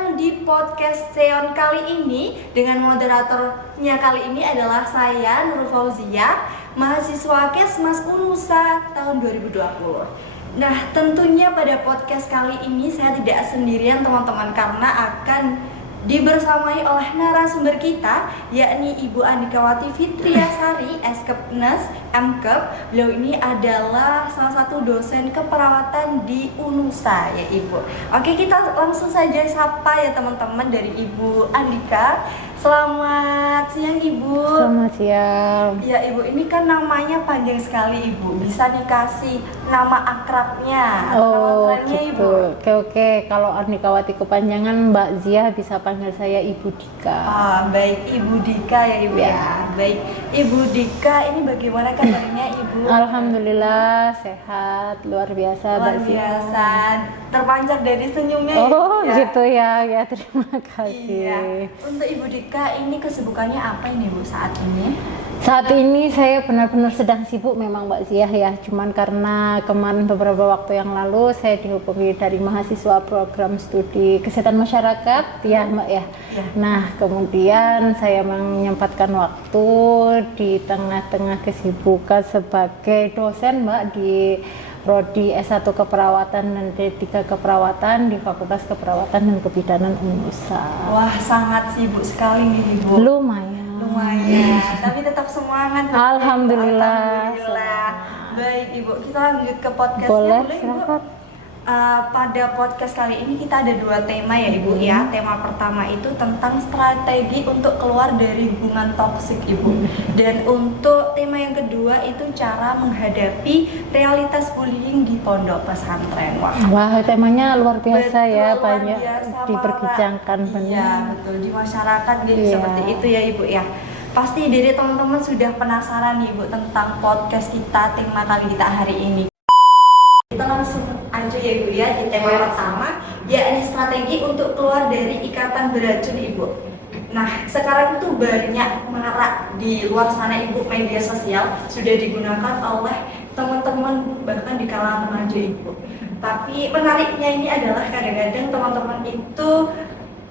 datang di podcast Seon kali ini. Dengan moderatornya kali ini adalah saya, Nurul Fauzia, mahasiswa Kesmas Unusa tahun 2020. Nah, tentunya pada podcast kali ini saya tidak sendirian teman-teman, karena akan dibersamai oleh narasumber kita, yakni Ibu Andikawati Fitriasari, Eskepnes, MKep. Beliau ini adalah salah satu dosen keperawatan di Unusa ya Ibu. Oke, kita langsung saja sapa ya teman-teman dari Ibu Andika. Selamat siang Ibu. Selamat siang. Ya Ibu, ini kan namanya panjang sekali Ibu. Bisa dikasih nama akrabnya, Oh nama kerennya, gitu. Ibu? Oke. Kalau Andikawati kepanjangan Mbak Zia, bisa panggil saya Ibu Dika. Baik Ibu Dika ya Ibu ya. Baik Ibu Dika, ini bagaimana kabarnya Ibu? Alhamdulillah sehat, luar biasa Luar Mbak Zia. biasa, terpancar dari senyumnya Oh ya. gitu ya, ya terima kasih. Iya. Untuk Ibu Dika, ini kesibukannya apa ini Bu saat ini? Saat ini saya benar-benar sedang sibuk memang Mbak Zia ya. Cuman karena kemarin beberapa waktu yang lalu saya dihubungi dari mahasiswa program studi kesehatan masyarakat ya Mbak ya. Ya. Nah kemudian saya menyempatkan waktu di tengah-tengah kesibukan sebagai dosen Mbak di Prodi S1 Keperawatan dan D3 Keperawatan di Fakultas Keperawatan dan Kebidanan Unusa. Wah, sangat sibuk sekali nih Ibu. Lumayan, tapi tetap semangat. Alhamdulillah. Alhamdulillah. Baik Ibu, kita lanjut ke podcastnya. Boleh, Ibu? silakan. Pada podcast kali ini kita ada dua tema ya Ibu ya. Tema pertama itu tentang strategi untuk keluar dari hubungan toksik Ibu. Dan untuk tema yang kedua itu cara menghadapi realitas bullying di pondok pesantren. Wah, temanya luar biasa Betul, ya, luar banyak biasa, diperbincangkan Pak. benar. Iya, betul, di masyarakat gitu Iya. seperti itu ya Ibu ya. Pasti dari teman-teman sudah penasaran nih Ibu tentang podcast kita, tema kali kita hari ini. Kita langsung aja ya Ibu ya di tema pertama, yakni strategi untuk keluar dari ikatan beracun Ibu. Nah, sekarang itu banyak marak di luar sana Ibu, media sosial sudah digunakan oleh teman-teman bahkan di kalangan remaja Ibu. Tapi menariknya ini adalah kadang-kadang teman-teman itu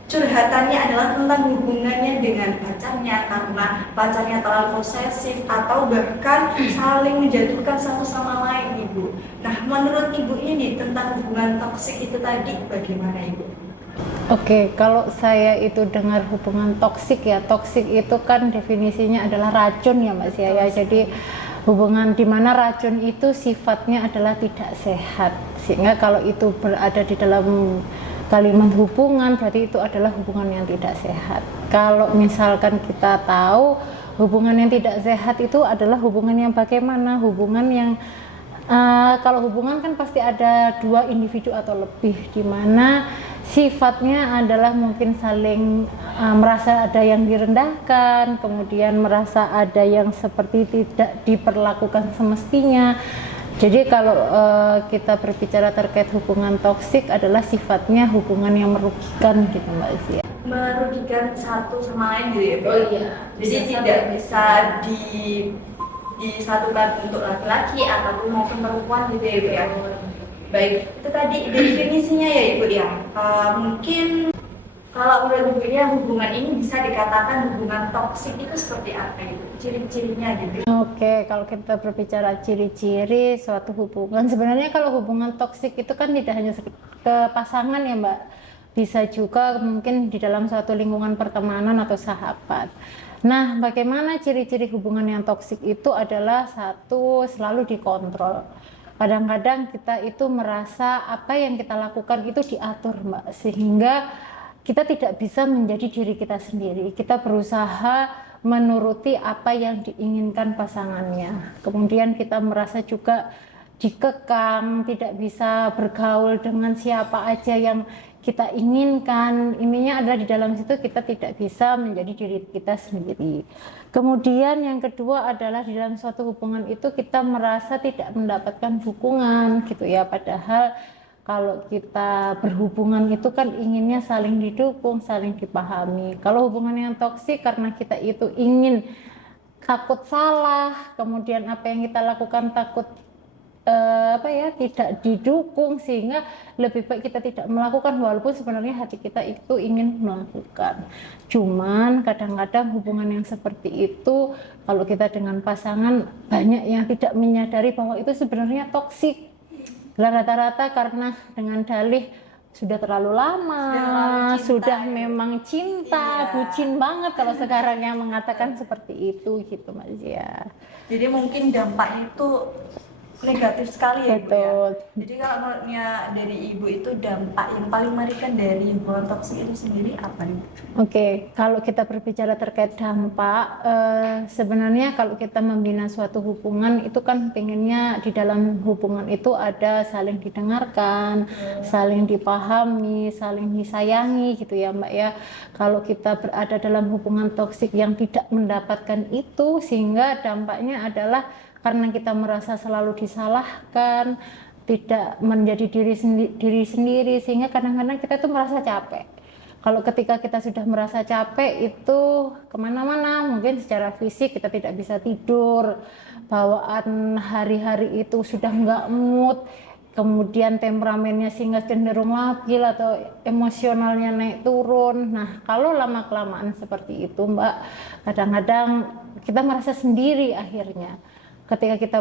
curhatannya adalah tentang hubungannya dengan pacarnya karena pacarnya terlalu posesif atau bahkan saling menjatuhkan satu sama lain Ibu. Nah, menurut Ibu ini tentang hubungan toksik itu tadi bagaimana Ibu? Oke, kalau saya itu dengar hubungan toksik ya, toksik itu kan definisinya adalah racun ya Mbak Sia ya. Jadi hubungan di mana racun itu sifatnya adalah tidak sehat. Sehingga kalau itu berada di dalam kalimat hubungan berarti itu adalah hubungan yang tidak sehat. Kalau misalkan kita tahu hubungan yang tidak sehat itu adalah hubungan yang bagaimana? Hubungan yang kalau hubungan kan pasti ada dua individu atau lebih, di mana sifatnya adalah mungkin saling merasa ada yang direndahkan, kemudian merasa ada yang seperti tidak diperlakukan semestinya. Jadi kalau kita berbicara terkait hubungan toksik adalah sifatnya hubungan yang merugikan gitu Mbak Zia. Merugikan satu sama lain gitu ya Bu? Oh iya. Jadi tidak bisa disatukan untuk laki-laki ataupun maupun perempuan gitu ya Ibu ya. Baik, itu tadi definisinya ya Ibu ya. Mungkin kalau menurut Ibu ya hubungan ini bisa dikatakan hubungan toksik itu seperti apa Ibu? Ciri-cirinya gitu. Oke, kalau kita berbicara ciri-ciri suatu hubungan, sebenarnya kalau hubungan toksik itu kan tidak hanya ke pasangan ya Mbak, bisa juga mungkin di dalam suatu lingkungan pertemanan atau sahabat. Nah, bagaimana ciri-ciri hubungan yang toksik itu adalah satu, selalu dikontrol. Kadang-kadang kita itu merasa apa yang kita lakukan itu diatur Mbak, sehingga kita tidak bisa menjadi diri kita sendiri. Kita berusaha menuruti apa yang diinginkan pasangannya. Kemudian kita merasa juga dikekang, tidak bisa bergaul dengan siapa aja yang kita inginkan. Intinya adalah di dalam situ kita tidak bisa menjadi diri kita sendiri. Kemudian yang kedua adalah di dalam suatu hubungan itu kita merasa tidak mendapatkan dukungan gitu ya, padahal kalau kita berhubungan itu kan inginnya saling didukung, saling dipahami. Kalau hubungan yang toksik karena kita itu ingin takut salah, kemudian apa yang kita lakukan takut tidak didukung, sehingga lebih baik kita tidak melakukan walaupun sebenarnya hati kita itu ingin melakukan. Cuman kadang-kadang hubungan yang seperti itu kalau kita dengan pasangan banyak yang tidak menyadari bahwa itu sebenarnya toksik. Rata-rata karena dengan dalih sudah terlalu lama, sudah memang cinta, iya. bucin banget kalau sekarang yang mengatakan seperti itu gitu Mas ya. Jadi mungkin dampaknya itu negatif sekali ya Ibu ya. Betul. Jadi kalau menurutnya dari Ibu itu dampak yang paling mengerikan dari hubungan toksik itu sendiri apa nih? Oke, kalau kita berbicara terkait dampak, sebenarnya kalau kita membina suatu hubungan itu kan pengennya di dalam hubungan itu ada saling didengarkan, saling dipahami, saling disayangi gitu ya Mbak ya. Kalau kita berada dalam hubungan toksik yang tidak mendapatkan itu, sehingga dampaknya adalah karena kita merasa selalu disalahkan, tidak menjadi diri sendiri, sehingga kadang-kadang kita tuh merasa capek. Kalau ketika kita sudah merasa capek itu kemana-mana, mungkin secara fisik kita tidak bisa tidur, bawaan hari-hari itu sudah nggak mood, kemudian temperamennya sehingga cenderung labil atau emosionalnya naik turun. Nah kalau lama-kelamaan seperti itu Mbak, kadang-kadang kita merasa sendiri akhirnya. Ketika kita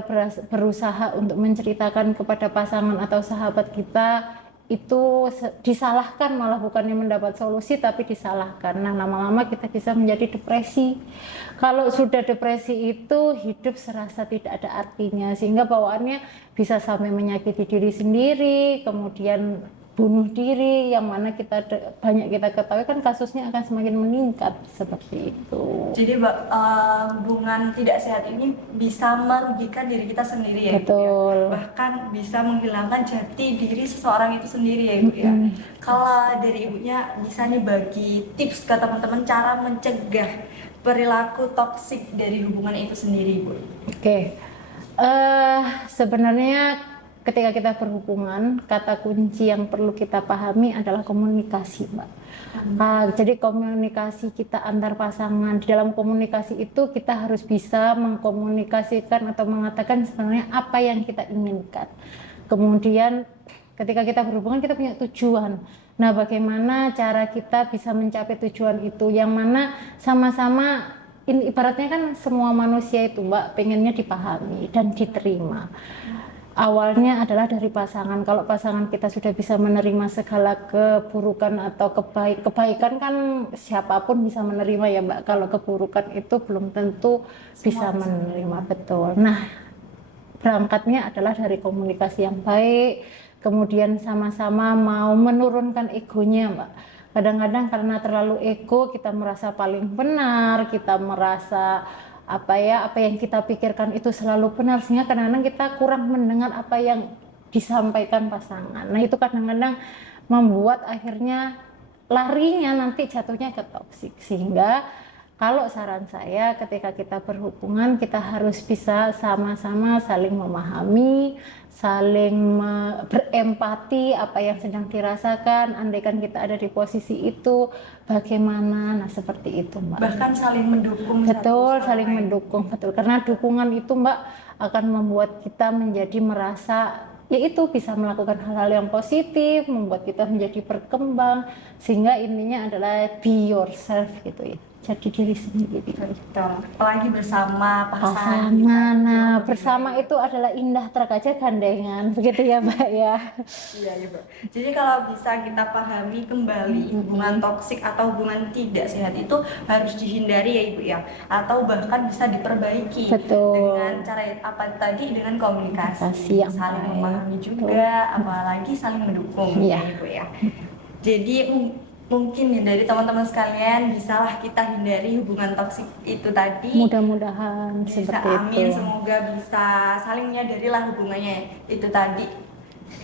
berusaha untuk menceritakan kepada pasangan atau sahabat kita, itu disalahkan, malah bukannya mendapat solusi tapi disalahkan. Nah lama-lama kita bisa menjadi depresi. Kalau sudah depresi itu hidup serasa tidak ada artinya, sehingga bawaannya bisa sampai menyakiti diri sendiri, kemudian bunuh diri, yang mana banyak kita ketahui kan kasusnya akan semakin meningkat seperti itu. Jadi hubungan tidak sehat ini bisa merugikan diri kita sendiri ya Betul. Ibu ya? Bahkan bisa menghilangkan jati diri seseorang itu sendiri ya Ibu ya. Kalau dari Ibunya bisa nih bagi tips ke teman-teman cara mencegah perilaku toksik dari hubungan itu sendiri Ibu. Oke. Sebenarnya ketika kita berhubungan, kata kunci yang perlu kita pahami adalah komunikasi, Mbak. Jadi komunikasi kita antar pasangan, di dalam komunikasi itu kita harus bisa mengkomunikasikan atau mengatakan sebenarnya apa yang kita inginkan. Kemudian ketika kita berhubungan kita punya tujuan. Nah, bagaimana cara kita bisa mencapai tujuan itu, yang mana sama-sama, ibaratnya kan semua manusia itu Mbak pengennya dipahami dan diterima. Awalnya adalah dari pasangan. Kalau pasangan kita sudah bisa menerima segala keburukan atau kebaikan kan siapapun bisa menerima ya Mbak. Kalau keburukan itu belum tentu bisa menerima, betul. Nah, berangkatnya adalah dari komunikasi yang baik, kemudian sama-sama mau menurunkan egonya Mbak. Kadang-kadang karena terlalu ego kita merasa paling benar, kita merasa apa yang kita pikirkan itu selalu benar, sehingga kadang-kadang kita kurang mendengar apa yang disampaikan pasangan. Nah itu kadang-kadang membuat akhirnya larinya nanti jatuhnya ke toksik. Sehingga kalau saran saya ketika kita berhubungan kita harus bisa sama-sama saling memahami, saling berempati apa yang sedang dirasakan, andaikan kita ada di posisi itu bagaimana. Nah seperti itu Mbak. Bahkan saling mendukung. Betul, saling mendukung, betul. Karena dukungan itu Mbak akan membuat kita menjadi merasa yaitu bisa melakukan hal-hal yang positif, membuat kita menjadi berkembang, sehingga intinya adalah be yourself gitu ya. Jadi diri sendiri. Betul. Apalagi bersama pasangan. Nah, bersama itu adalah indah terkaca gandengan, begitu ya Mbak ya. Iya, Mbak. Jadi kalau bisa kita pahami kembali hubungan toksik atau hubungan tidak sehat itu harus dihindari ya Ibu ya, atau bahkan bisa diperbaiki. Betul. Dengan cara apa tadi, dengan komunikasi yang saling baik. memahami juga, apalagi saling mendukung ya Ibu ya. Jadi mungkin ya dari teman-teman sekalian bisalah kita hindari hubungan toksik itu tadi. Mudah-mudahan bisa, seperti amin, itu. semoga bisa saling menyadari lah hubungannya itu tadi,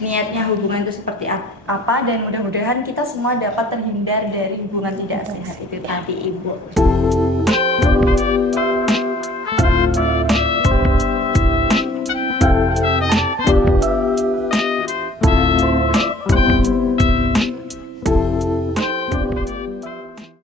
niatnya hubungan itu seperti apa, dan mudah-mudahan kita semua dapat terhindar dari hubungan tidak sehat itu tadi Ibu.